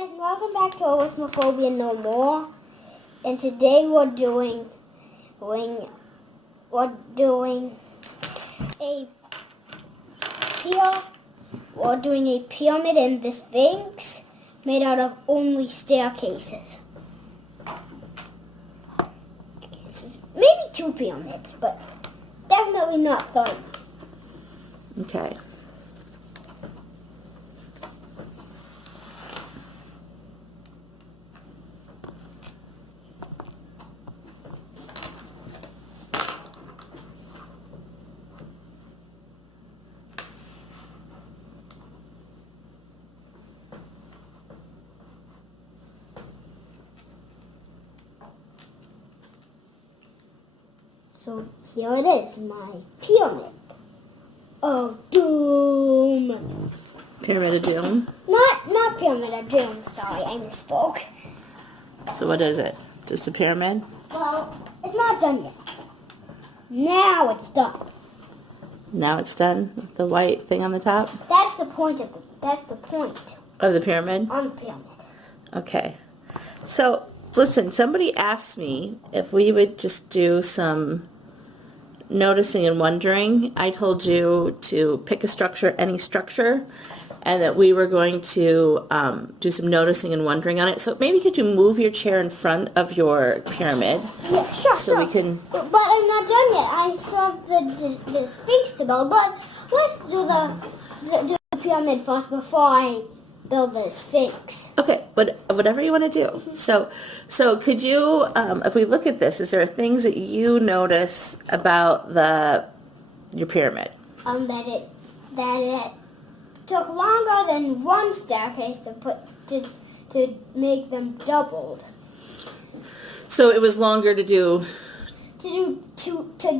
guys, welcome back to Arithmophobia No More. And today we're doing a pyramid in the Sphinx made out of only staircases. Maybe 2 pyramids, but definitely not 3. Okay. So here it is, my pyramid of doom. Pyramid of Doom. Not pyramid of doom, sorry, I misspoke. So what is it? Just a pyramid? Well, it's not done yet. Now it's done. Now it's done with the white thing on the top That's the point of the point of the pyramid? on the pyramid. Okay. So, listen, somebody asked me if we would just do some noticing and wondering. I told you to pick a structure, any structure, and that we were going to do some noticing and wondering on it. So maybe could you move your chair in front of your pyramid? Yeah, sure, So sure. we can... But I'm not done yet. I still have the Sphinx to build, but let's do the pyramid first before I build the Sphinx. Okay, whatever you want to do. So could you, if we look at this, is there things that you notice about your pyramid? That it took longer than one staircase to make them doubled. So it was longer to do. To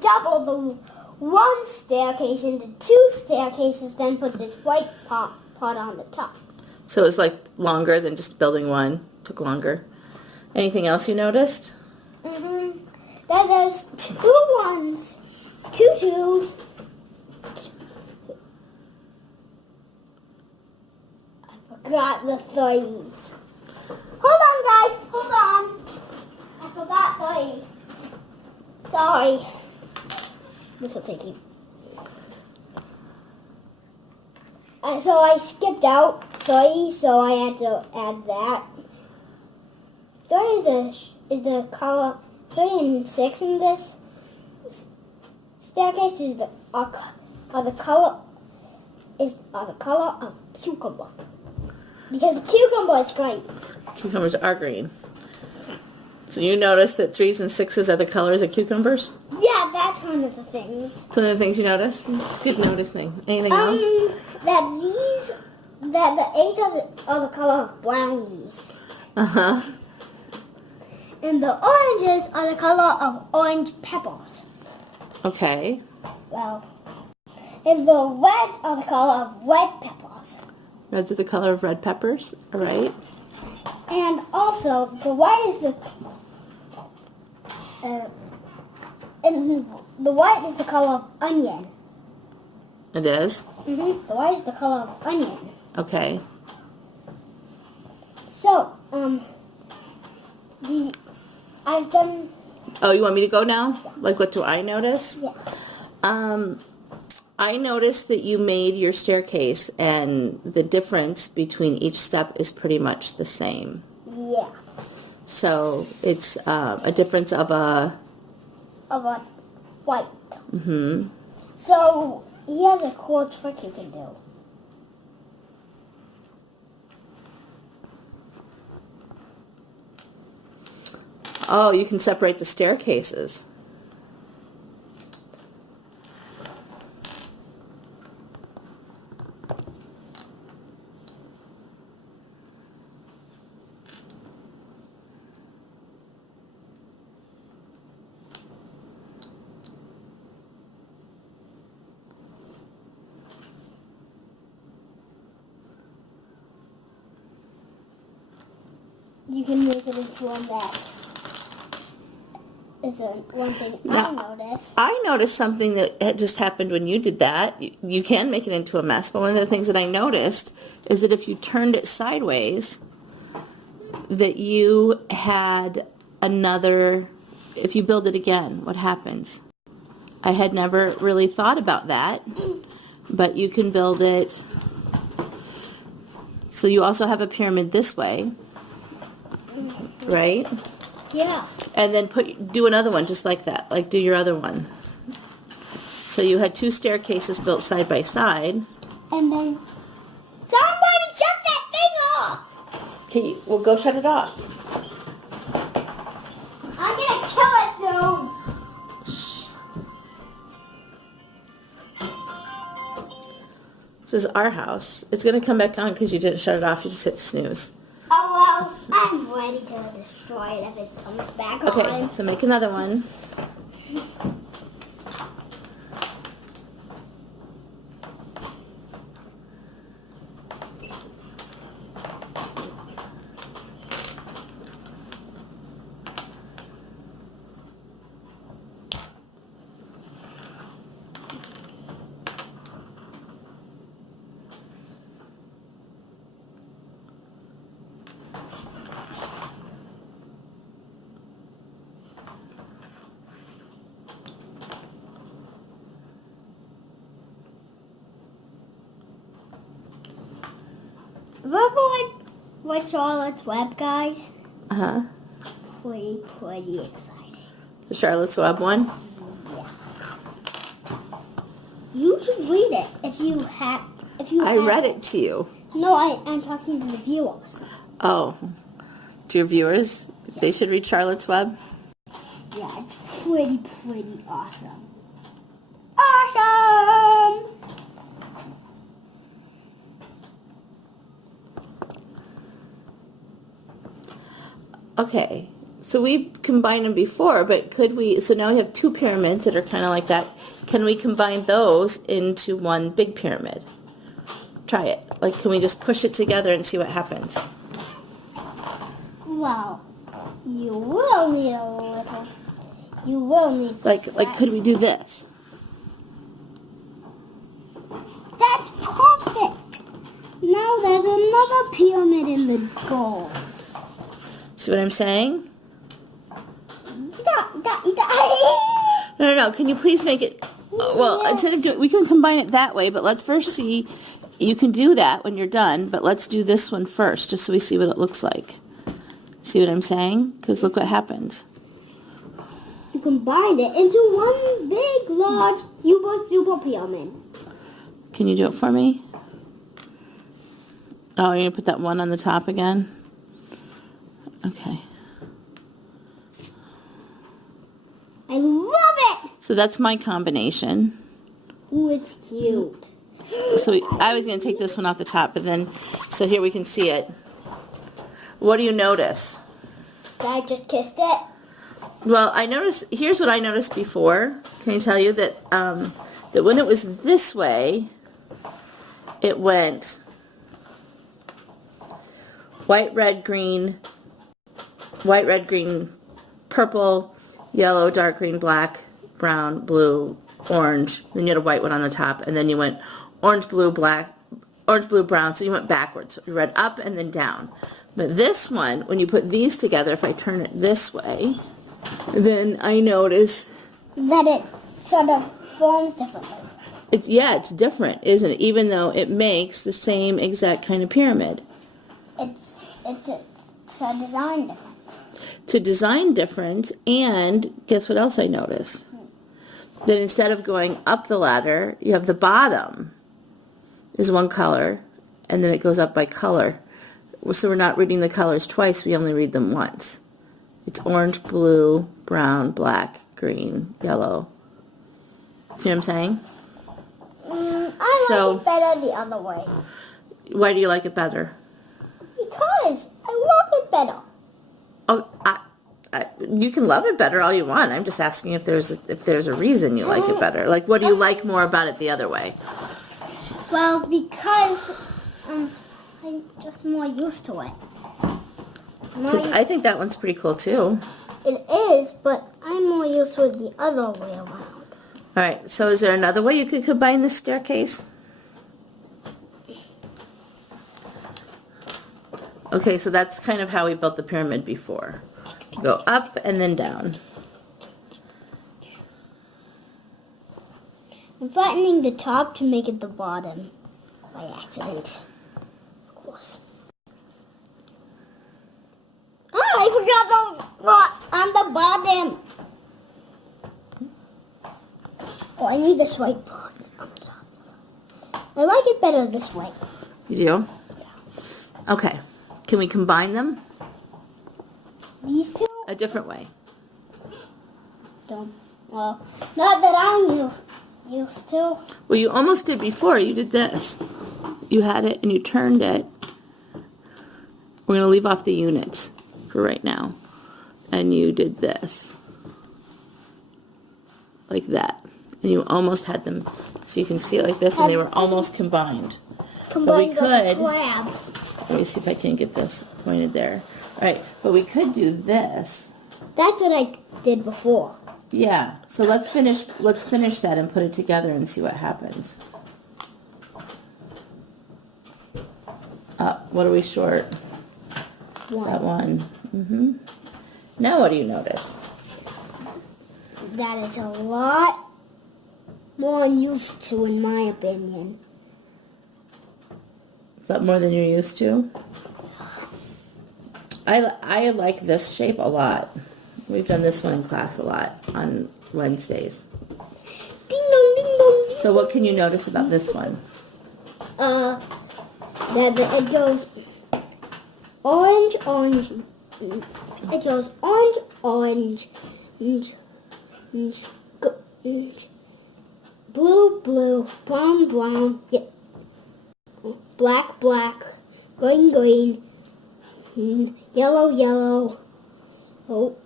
double the one staircase into 2 staircases, then put this white pot on the top. So it was like longer than just building one. Took longer. Anything else you noticed? Then there's 2 1s, 2 2s. I forgot the 3s. Hold on, guys. Hold on. I forgot 3. Sorry. This will take you. So I skipped out 3, so I had to add that. 3 is the color. 3 and 6 in this staircase are the color of cucumber, because the cucumber is green. Cucumbers are green. So you noticed that 3s and 6s are the colors of cucumbers? Yeah, that's one of the things. Some of the things you noticed? It's good noticing. Anything else? That the 8 are the color of brownies. Uh-huh. And the oranges are the color of orange peppers. Okay. Well, and the reds are the color of red peppers. Reds are the color of red peppers, all right? And also, the white is the color of onion. It is? The white is the color of onion. Okay. So, I've done... Oh, you want me to go now? Like, what do I notice? Yeah. I noticed that you made your staircase, and the difference between each step is pretty much the same. Yeah. So it's a difference of a... Of a white. Mm-hmm. So, here's a cool trick you can do. Oh, you can separate the staircases. You can make it into a mess. Is one thing I noticed. I noticed something that had just happened when you did that. You can make it into a mess, but one of the things that I noticed is that if you turned it sideways, that you had another, if you build it again, what happens? I had never really thought about that, but you can build it. So you also have a pyramid this way, right? Yeah. And then do another one just like that, like do your other one. So you had two staircases built side by side. And then somebody shut that thing off. Okay, well go shut it off. I'm gonna kill it soon. This is our house. It's gonna come back on because you didn't shut it off. You just hit snooze. Oh well, I'm ready to destroy it if it comes back Okay, on. so make another one. Remember what Charlotte's Web, guys? Uh-huh. Pretty exciting. The Charlotte's Web one? Yeah. You should read it if you have. I read it to you. No, I'm talking to the viewers. Oh. To your viewers? Yeah. They should read Charlotte's Web? Yeah, it's pretty awesome. Awesome! Okay. So we combined them before, but could we, so now we have two pyramids that are kind of like that. Can we combine those into one big pyramid? Try it. Like, can we just push it together and see what happens? Well, you will need a little. You will need. Like, could we do this? That's perfect. Now there's another pyramid in the gold. See what I'm saying? Da. No. Can you please make it? Well, Yes. instead of doing, we can combine it that way. But let's first see. You can do that when you're done. But let's do this one first, just so we see what it looks like. See what I'm saying? Because look what happens. You combine it into one big, large, super pyramid. Can you do it for me? Oh, you're gonna put that one on the top again? Okay. I love it. So that's my combination. Ooh, it's cute. So I was going to take this one off the top, but then, so here we can see it. What do you notice? I just kissed it. Well, I noticed, here's what I noticed before. Can I tell you that, that when it was this way, it went white, red, green, purple, yellow, dark green, black, brown, blue, orange. Then you had a white one on the top, and then you went orange, blue, black, orange, blue, brown. So you went backwards. You read up and then down. But this one, when you put these together, if I turn it this way, then I notice that it sort of forms differently. It's different, isn't it? Even though it makes the same exact kind of pyramid. It's a design difference. It's a design difference, and guess what else I noticed? That instead of going up the ladder, you have the bottom is one color, and then it goes up by color. So we're not reading the colors twice, we only read them once. It's orange, blue, brown, black, green, yellow. See what I'm saying? I like it better the other way. Why do you like it better? Because I love it better. Oh, you can love it better all you want. I'm just asking if there's a reason you like it better. Like, what do you like more about it the other way? Well, because I'm just more used to it. Because I think that one's pretty cool too. It is, but I'm more used to it the other way around. All right. So, is there another way you could combine this staircase? Okay, so that's kind of how we built the pyramid before. Go up and then down. I'm flattening the top to make it the bottom by accident. Of course. Oh, I forgot those on the bottom. Oh, I need this white part. I like it better this way. You do? Yeah. Okay. Can we combine them? These two? A different way. Don't. Well, not that I'm used to. Well, you almost did before. You did this. You had it and you turned it. We're going to leave off the units for right now. And you did this. Like that. And you almost had them. So you can see it like this and they were almost combined. Combine but we could. Crab. Let me see if I can get this pointed there. All right, but we could do this. That's what I did before. Yeah. So let's finish that and put it together and see what happens. What are we short? One. That one. Now what do you notice? That is a lot more used to, in my opinion. Is that more than you're used to? I like this shape a lot. We've done this one in class a lot on Wednesdays. Ding dong, ding dong, ding. So what can you notice about this one? That it goes orange, orange. It goes orange, orange, orange, orange, blue, blue, brown, brown, yeah. Black, black, green, green, yellow, yellow, oh,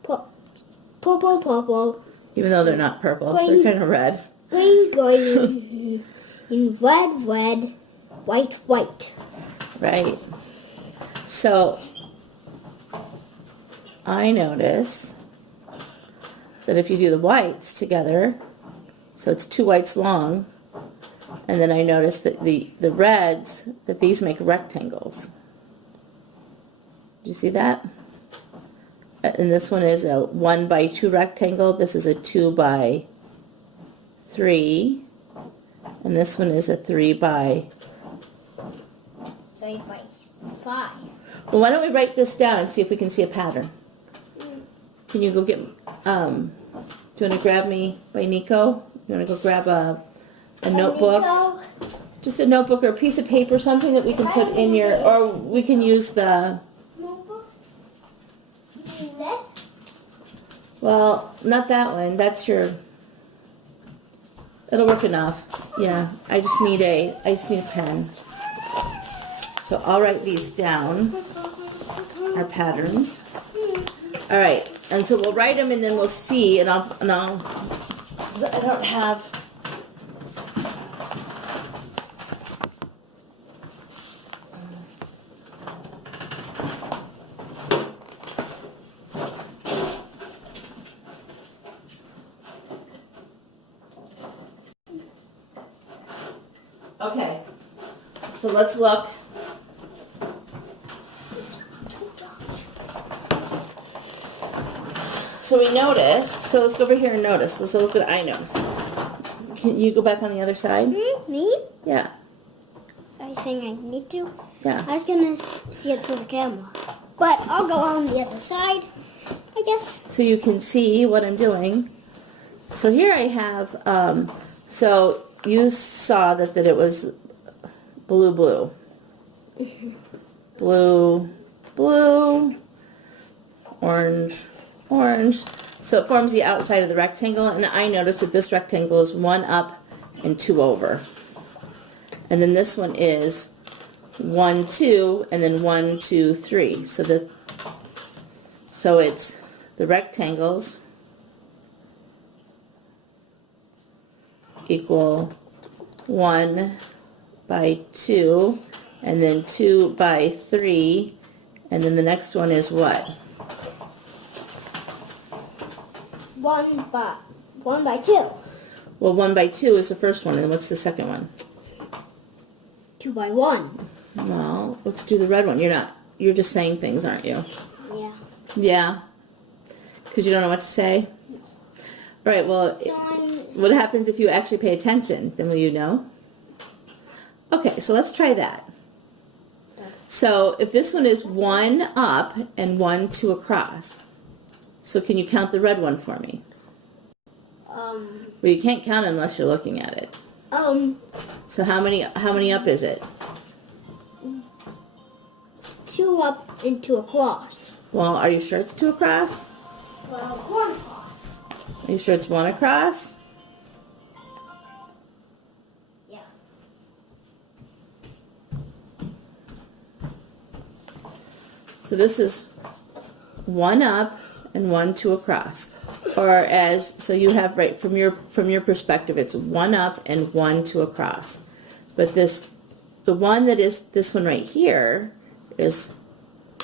purple, purple. Even though they're not purple, Green. they're kind of red. Green, green, and red, red, white, white. Right. So I notice that if you do the whites together, so it's two whites long, and then I notice that the reds, that these make rectangles. Do you see that? And this one is a 1 by 2 rectangle. This is a 2 by 3. And this one is a 3 by 5. Well, why don't we write this down and see if we can see a pattern? Can you go get, do you want to grab me by Nico? You want to go grab a notebook? Nico? Just a notebook or a piece of paper, something that we can put in your, or we can use the, Notebook? You mean this? well, not that one. That's your, it'll work enough. Yeah, I just need a pen. So I'll write these down, our patterns. All right, and so we'll write them and then we'll see, and I'll I don't have, okay, so let's look. So we notice, so let's go over here and notice. Let's look what I noticed. Can you go back on the other side? Me? Yeah. Are you saying I need to? Yeah. I was going to see it through the camera. But I'll go on the other side, I guess. So you can see what I'm doing. So here I have, so you saw that it was blue, blue. Blue, blue, orange, orange. So it forms the outside of the rectangle, and I noticed that this rectangle is 1 up and 2 over. And then this one is 1, 2, and then 1, 2, 3. So it's the rectangles equal 1 by 2, and then 2 by 3, and then the next one is what? 1 by 2. Well, 1 by 2 is the first one, and what's the second one? 2 by 1. Well, let's do the red one. You're just saying things, aren't you? Yeah. Yeah. Because you don't know what to say? Right, well, what happens if you actually pay attention? Then will you know? Okay, so let's try that. So if this one is 1 up and 1 2 across, so can you count the red one for me? Well, you can't count unless you're looking at it. So how many up is it? 2 up and 2 across. Well, are you sure it's 2 across? Well, 1 across. Are you sure it's 1 across? Yeah. So this is 1 up and 1 2 across. Or so you have, right, from your perspective, it's 1 up and 1 2 across. But the one that is this one right here is,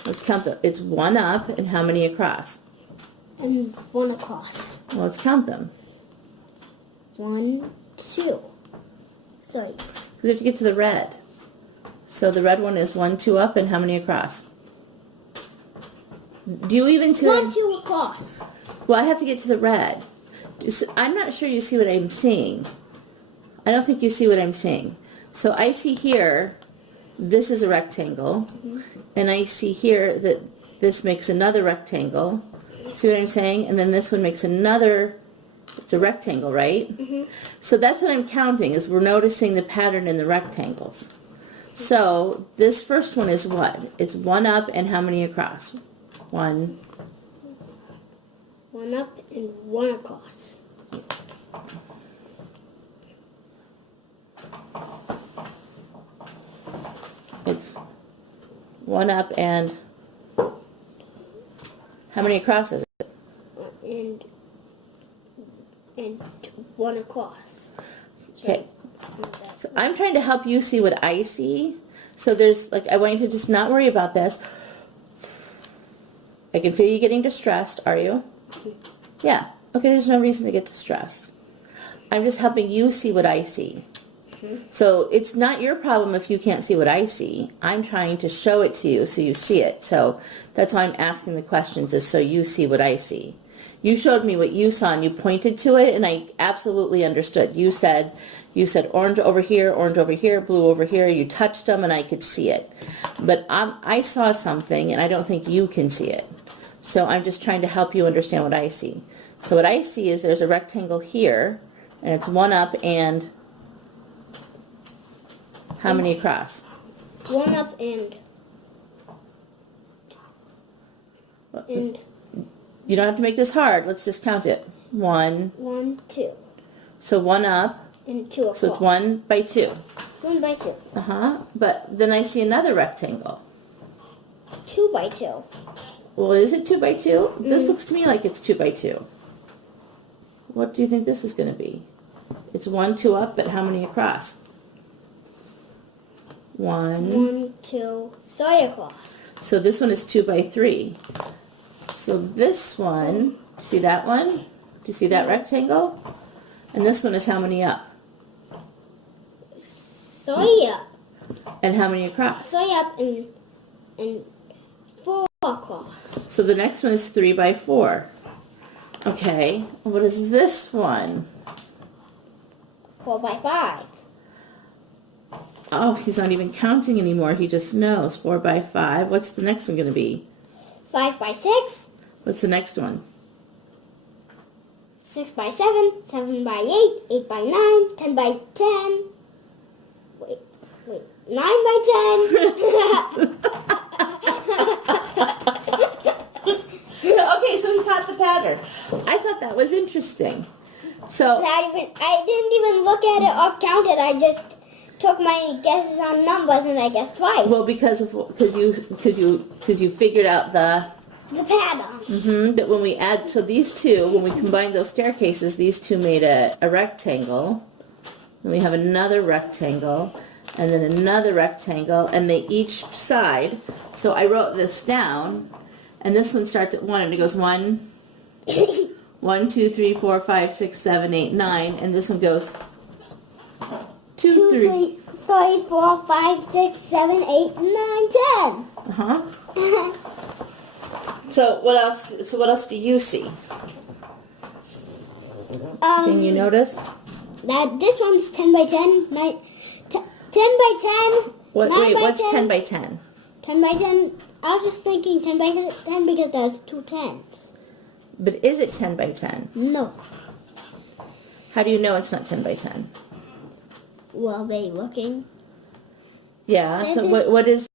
let's count it's 1 up and how many across? And 1 across. Well, let's count them. 1, 2, 3. We have to get to the red. So the red one is 1 2 up and how many across? Do you even see? 1 2 across. Well, I have to get to the red. I'm not sure you see what I'm seeing. I don't think you see what I'm seeing. So I see here, this is a rectangle, and I see here that this makes another rectangle. See what I'm saying? And then this one makes another, it's a rectangle, right? Mm-hmm. So that's what I'm counting, is we're noticing the pattern in the rectangles. So this first one is what? It's 1 up and how many across? 1 up and 1 across. It's 1 up and how many across is it? And 1 across. Okay. So I'm trying to help you see what I see. So there's, like, I want you to just not worry about this. I can feel you getting distressed. Are you? Yeah. Okay, there's no reason to get distressed. I'm just helping you see what I see. So it's not your problem if you can't see what I see. I'm trying to show it to you so you see it. So that's why I'm asking the questions, is so you see what I see. You showed me what you saw and you pointed to it, and I absolutely understood. You said orange over here, blue over here. You touched them and I could see it. But I saw something and I don't think you can see it. So I'm just trying to help you understand what I see. So what I see is there's a rectangle here, and it's 1 up and how many across? 1 up and You don't have to make this hard. Let's just count it. 1. 1, 2. So 1 up. And 2 across. So it's 1 by 2. 1 by 2. But then I see another rectangle. 2 by 2. Well, is it 2 by 2? This looks to me like it's 2 by 2. What do you think this is going to be? It's 1 2 up, but how many across? 1, 2, 3 across. So this one is 2 by 3. So this one, see that one? Do you see that rectangle? And this one is how many up? 3 up. And how many across? 3 up and 4 across. So the next one is 3 by 4. Okay, what is this one? 4 by 5. Oh, he's not even counting anymore. He just knows. 4 by 5. What's the next one going to be? 5 by 6. What's the next one? 6 by 7. 7 by 8. 8 by 9. 10 by 10. Wait. 9 by 10. Okay, so he caught the pattern. I thought that was interesting. So I didn't even look at it or count it. I just took my guesses on numbers and I guessed right. well, because you figured out the pattern. that when we add, so these two, when we combine those staircases, these two made a rectangle. Then we have another rectangle, and then another rectangle, and they each side. So I wrote this down, and this one starts at 1, and it goes 1, 1, 2, 3, 4, 5, 6, 7, 8, 9, and this one goes 2, 3, 3, 4, 5, 6, 7, 8, 9, 10. Uh-huh. So what else do you see? Can you notice? That this one's 10 by 10. 10 by 10. What's 10 by 10? 10 by 10. I was just thinking 10 by 10 because there's 2 10s. But is it 10 by 10? No. How do you know it's not 10 by 10? Well, they looking. Yeah, so what is,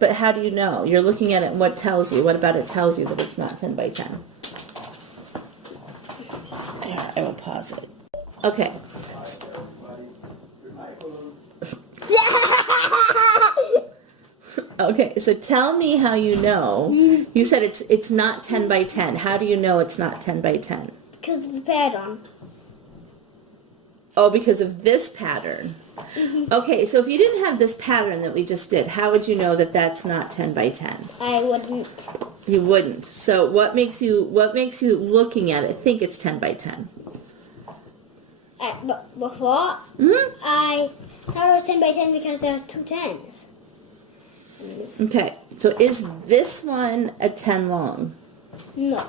but how do you know? You're looking at it and what tells you? What about it tells you that it's not 10 by 10? I will pause it. Okay. Okay, so tell me how you know. You said it's not 10 by 10. How do you know it's not 10 by 10? Because of the pattern. Oh, because of this pattern. Okay, so if you didn't have this pattern that we just did, how would you know that that's not 10 by 10? I wouldn't. You wouldn't. So what makes you looking at it think it's 10 by 10? Before, I thought it was 10 by 10 because there's 2 10s. Okay, so is this one a 10 long? No.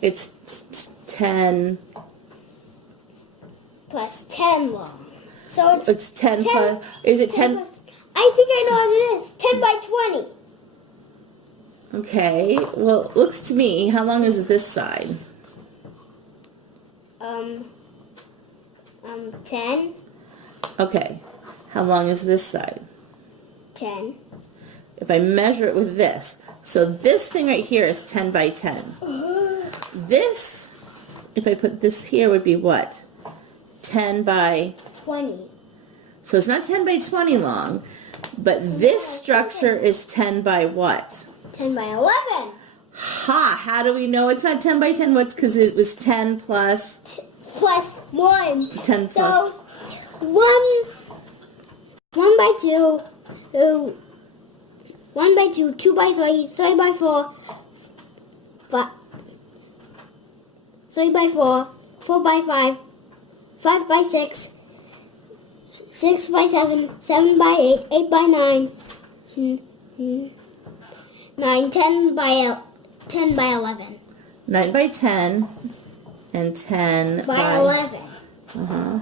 It's 10 plus 10 long. So it's 10 plus, is it 10? Plus, I think I know what it is. 10 by 20. Okay, well, it looks to me, how long is this side? 10. Okay, how long is this side? 10. If I measure it with this, so this thing right here is 10 by 10. This, if I put this here, would be what? 10 by 20. So it's not 10 by 20 long, but this structure is 10 by what? 10 by 11. Ha! How do we know it's not 10 by 10? What's because it was 10 plus Plus 1. 10 plus. So 1 by 2, 1 by 2, 2 by 3, 3 by 4, 3 by 4, 4 by 5, 5 by 6, 6 by 7, 7 by 8, 8 by 9, 9, 10 by 11. 9 by 10 and 10 By 11. Uh-huh.